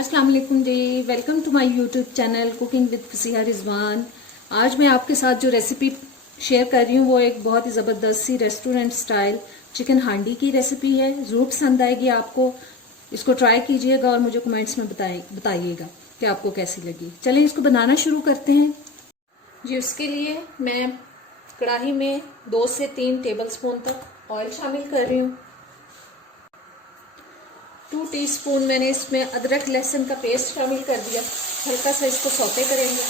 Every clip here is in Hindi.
अस्सलाम वालेकुम जी। Welcome to my YouTube channel cooking with Fasiha Rizwan. आज मैं आपके साथ जो रेसिपी शेयर कर रही हूँ वो एक बहुत ही ज़बरदस्त सी रेस्टोरेंट स्टाइल चिकन हांडी की रेसिपी है। ज़रूर पसंद आएगी आपको। इसको ट्राई कीजिएगा और मुझे कमेंट्स में बताइएगा कि आपको कैसी लगी। चलिए इसको बनाना शुरू करते हैं जी। उसके लिए मैं कढ़ाई में 2 से 3 टेबलस्पून तक ऑयल शामिल कर रही हूँ। 2 टीस्पून मैंने इसमें अदरक लहसुन का पेस्ट शामिल कर दिया। हल्का सा इसको सौते करेंगे।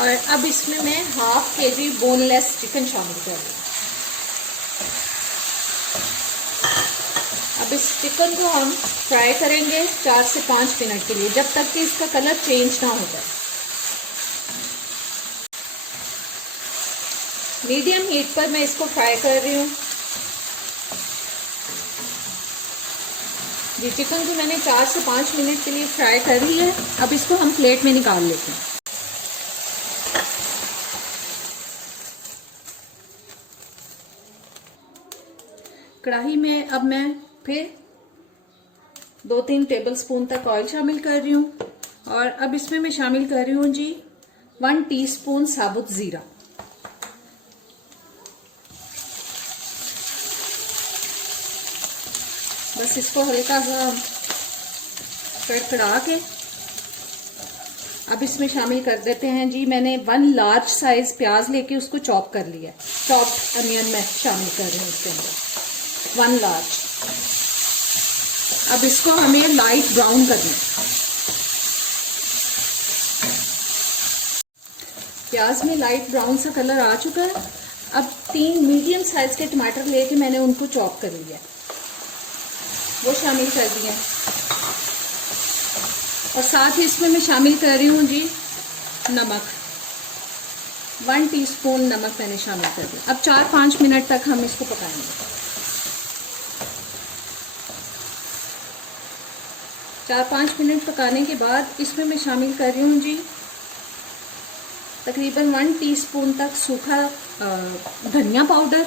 और अब इसमें मैं 1/2 kg बोनलेस चिकन शामिल कर रही हूँ। अब इस चिकन को हम फ्राई करेंगे 4 से 5 मिनट के लिए, जब तक कि इसका कलर चेंज ना हो जाए। मीडियम हीट पर मैं इसको फ्राई कर रही हूँ जी। चिकन को मैंने 4 से 5 मिनट के लिए फ्राई कर ली है। अब इसको हम प्लेट में निकाल लेते हैं। कढ़ाई में अब मैं फिर 2-3 टेबलस्पून तक ऑयल शामिल कर रही हूँ। और अब इसमें मैं शामिल कर रही हूँ जी 1 टीस्पून साबुत जीरा। बस इसको हल्का सा कड़कड़ा के अब इसमें शामिल कर देते हैं जी। मैंने 1 लार्ज साइज प्याज लेके उसको चॉप कर लिया है। चॉप्ड अनियन मैं शामिल कर रही हूँ इसके अंदर 1 लार्ज। अब इसको हमें लाइट ब्राउन करना है। प्याज में लाइट ब्राउन सा कलर आ चुका है। अब 3 मीडियम साइज के टमाटर लेके मैंने उनको चॉप कर लिया है, वो शामिल कर दिए। और साथ ही इसमें मैं शामिल कर रही हूँ जी नमक। 1 टीस्पून नमक मैंने शामिल कर दिया। अब 4-5 मिनट तक हम इसको पकाएंगे। 4-5 मिनट पकाने के बाद इसमें मैं शामिल कर रही हूँ जी तकरीबन 1 टीस्पून तक सूखा धनिया पाउडर।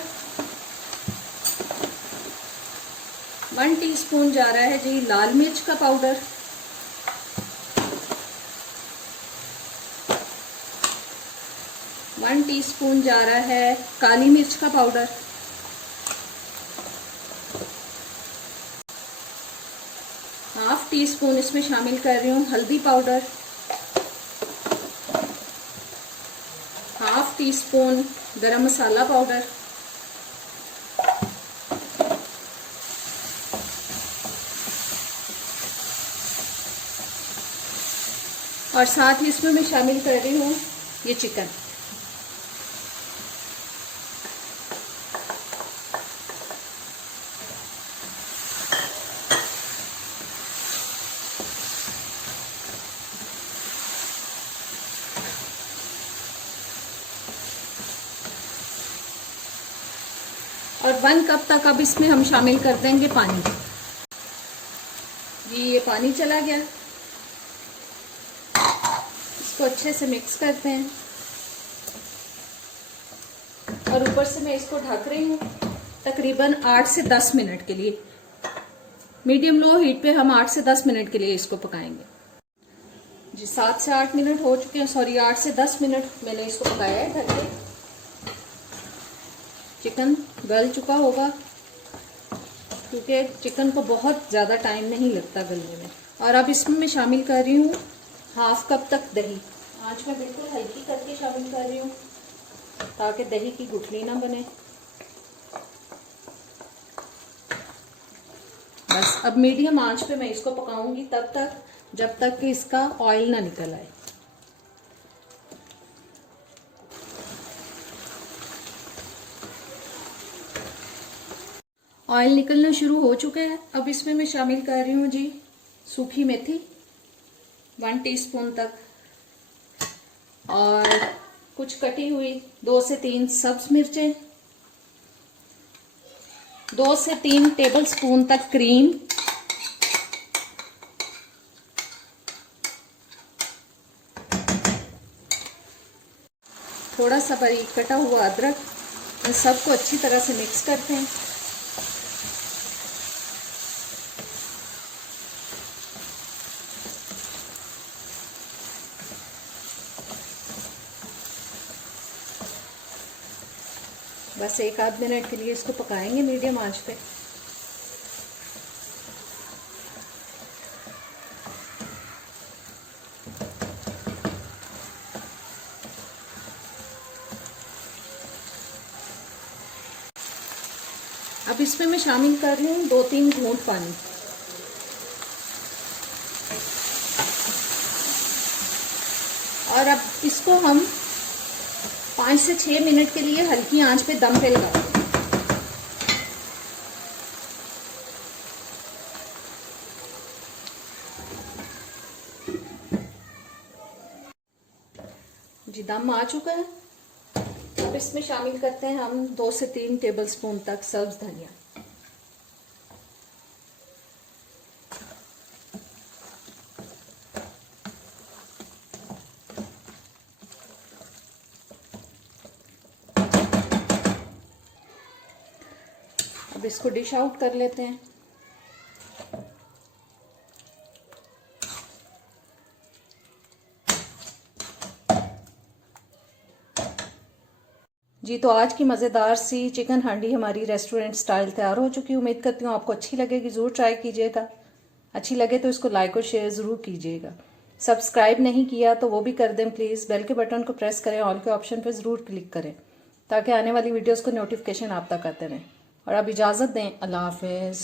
1 टीस्पून जा रहा है जी लाल मिर्च का पाउडर। 1 टीस्पून जा रहा है काली मिर्च का पाउडर। 1/2 टीस्पून इसमें शामिल कर रही हूँ हल्दी पाउडर। 1/2 टीस्पून गरम मसाला पाउडर। और साथ ही इसमें मैं शामिल कर रही हूँ ये चिकन। और 1 कप तक अब इसमें हम शामिल कर देंगे पानी जी। ये पानी चला गया। इसको अच्छे से मिक्स करते हैं। और ऊपर से मैं इसको ढक रही हूँ तकरीबन 8 से 10 मिनट के लिए। मीडियम लो हीट पे हम 8 से 10 मिनट के लिए इसको पकाएंगे जी। 7 से 8 मिनट हो चुके हैं, सॉरी 8 से 10 मिनट मैंने इसको पकाया है ढक के। चिकन गल चुका होगा क्योंकि चिकन को बहुत ज़्यादा टाइम नहीं लगता गलने में। और अब इसमें मैं शामिल कर रही हूँ 1/2 कप तक दही। आँच में बिल्कुल हल्की करके शामिल कर रही हूँ ताकि दही की गुठली ना बने। बस अब मीडियम आंच पे मैं इसको पकाऊंगी तब तक जब तक कि इसका ऑयल ना निकल आए। ऑयल निकलना शुरू हो चुका है। अब इसमें मैं शामिल कर रही हूँ जी सूखी मेथी 1 टीस्पून तक। और कुछ कटी हुई 2 से 3 सब्ज मिर्चें। 2 से 3 टेबलस्पून तक क्रीम। थोड़ा सा बारीक कटा हुआ अदरक। इन सबको अच्छी तरह से मिक्स करते हैं। बस 1 आध मिनट के लिए इसको पकाएंगे मीडियम आंच पे। अब इसमें मैं शामिल कर रही हूँ 2-3 घूंट पानी। और अब इसको हम 5 से 6 मिनट के लिए हल्की आंच पे दम पे लगा दें। जी दम आ चुका है। अब इसमें शामिल करते हैं हम 2 से 3 टेबलस्पून तक सब्ज धनिया। अब इसको डिश आउट कर लेते हैं। जी तो आज की मज़ेदार सी चिकन हांडी हमारी रेस्टोरेंट स्टाइल तैयार हो चुकी है। उम्मीद करती हूँ आपको अच्छी लगेगी, ज़रूर ट्राई कीजिएगा। अच्छी लगे तो इसको लाइक और शेयर ज़रूर कीजिएगा। सब्सक्राइब नहीं किया तो वो भी कर दें प्लीज़। बेल के बटन को प्रेस करें, ऑल के ऑप्शन पर ज़रूर क्लिक करें ताकि आने वाली वीडियोज़ को नोटिफिकेशन आप तक आते रहें। और अब इजाज़त दें, अल्लाह हाफिज़।